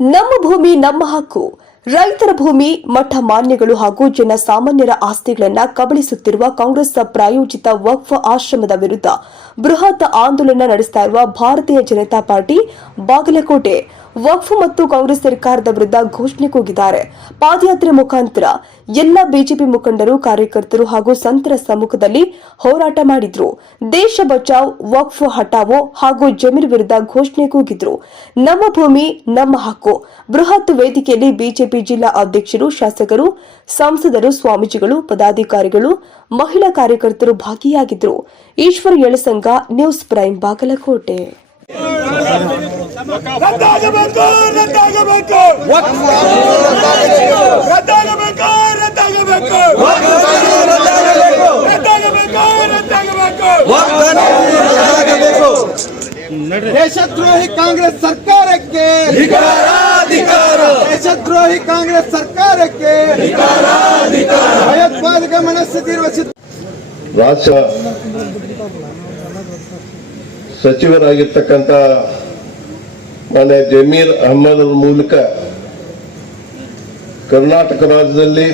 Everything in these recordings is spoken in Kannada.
ನಮ್ಮ ಭೂಮಿ ನಮ್ಮ ಹಕ್ಕು. ರೈತರ ಭೂಮಿ, ಮಠ ಮಾನ್ಯಗಳು ಹಾಗೂ ಜನಸಾಮಾನ್ಯರ ಆಸ್ತಿಗಳನ್ನು ಕಬಳಿಸುತ್ತಿರುವ ಕಾಂಗ್ರೆಸ್ ಪ್ರಾಯೋಜಿತ ವಕ್ಫ್ ಆಶ್ರಮದ ವಿರುದ್ಧ ಬೃಹತ್ ಆಂದೋಲನ ನಡೆಸ್ತಾ ಇರುವ ಭಾರತೀಯ ಜನತಾ ಪಾರ್ಟಿ ಬಾಗಲಕೋಟೆ ವಕ್ಫ್ ಮತ್ತು ಕಾಂಗ್ರೆಸ್ ಸರ್ಕಾರದ ವಿರುದ್ಧ ಘೋಷಣೆ ಕೂಗಿದ್ದಾರೆ. ಪಾದಯಾತ್ರೆ ಮುಖಾಂತರ ಎಲ್ಲ ಬಿಜೆಪಿ ಮುಖಂಡರು, ಕಾರ್ಯಕರ್ತರು ಹಾಗೂ ಸಂತರ ಸಮ್ಮುಖದಲ್ಲಿ ಹೋರಾಟ ಮಾಡಿದ್ರು. ದೇಶ ಬಚಾವ್, ವಕ್ಫ್ ಹಟಾವೋ ಹಾಗೂ ಜಮೀರ್ ವಿರುದ್ಧ ಘೋಷಣೆ ಕೂಗಿದ್ರು. ನಮ್ಮ ಭೂಮಿ ನಮ್ಮ ಹಕ್ಕು ಬೃಹತ್ ವೇದಿಕೆಯಲ್ಲಿ ಬಿಜೆಪಿ ಜಿಲ್ಲಾ ಅಧ್ಯಕ್ಷರು, ಶಾಸಕರು, ಸಂಸದರು, ಸ್ವಾಮೀಜಿಗಳು, ಪದಾಧಿಕಾರಿಗಳು, ಮಹಿಳಾ ಕಾರ್ಯಕರ್ತರು ಭಾಗಿಯಾಗಿದ್ದರು. Ishwar Yalasanga, News Prime, Bagalkot. ದೇಶದ್ರೋಹಿ ಕಾಂಗ್ರೆಸ್ ಸರ್ಕಾರಕ್ಕೆ ದೇಶದ್ರೋಹಿ ಕಾಂಗ್ರೆಸ್ ಸರ್ಕಾರಕ್ಕೆ ಭಯೋತ್ಪಾದಕ ಮನಸ್ಥಿತಿ ಇರುವ ರಾಷ್ಟ್ರ ಸಚಿವರಾಗಿರ್ತಕ್ಕಂಥ ಮಾನ್ಯ ಜಮೀರ್ ಅಹಮದ್ ಅವರ ಮೂಲಕ ಕರ್ನಾಟಕ ರಾಜ್ಯದಲ್ಲಿ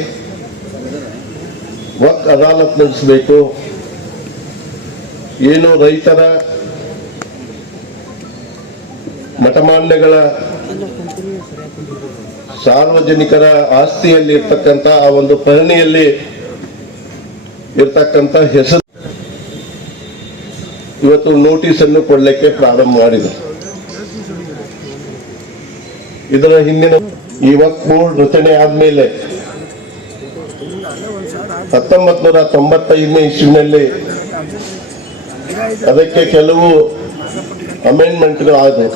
ವಕ್ಫ್ ಅದಾಲತ್ ನಡೆಸಬೇಕು, ಏನು ರೈತರ ಮಠಮಾನ್ಯಗಳ ಸಾರ್ವಜನಿಕರ ಆಸ್ತಿಯಲ್ಲಿ ಇರ್ತಕ್ಕಂಥ ಆ ಒಂದು ಪಹಣಿಯಲ್ಲಿ ಇರ್ತಕ್ಕಂಥ ಹೆಸರು ಇವತ್ತು ನೋಟಿಸ್ ಅನ್ನು ಕೊಡಲಿಕ್ಕೆ ಪ್ರಾರಂಭ ಮಾಡಿದರು. ಇದರ ಹಿಂದಿನ ಈ ವಕ್ಫ್ ಬೋರ್ಡ್ ರಚನೆ ಆದ್ಮೇಲೆ 1995ನೇ ಇಸ್ವಿನಲ್ಲಿ ಅದಕ್ಕೆ ಕೆಲವು ಅಮೆಂಡ್ಮೆಂಟ್ಗಳು ಆದವು.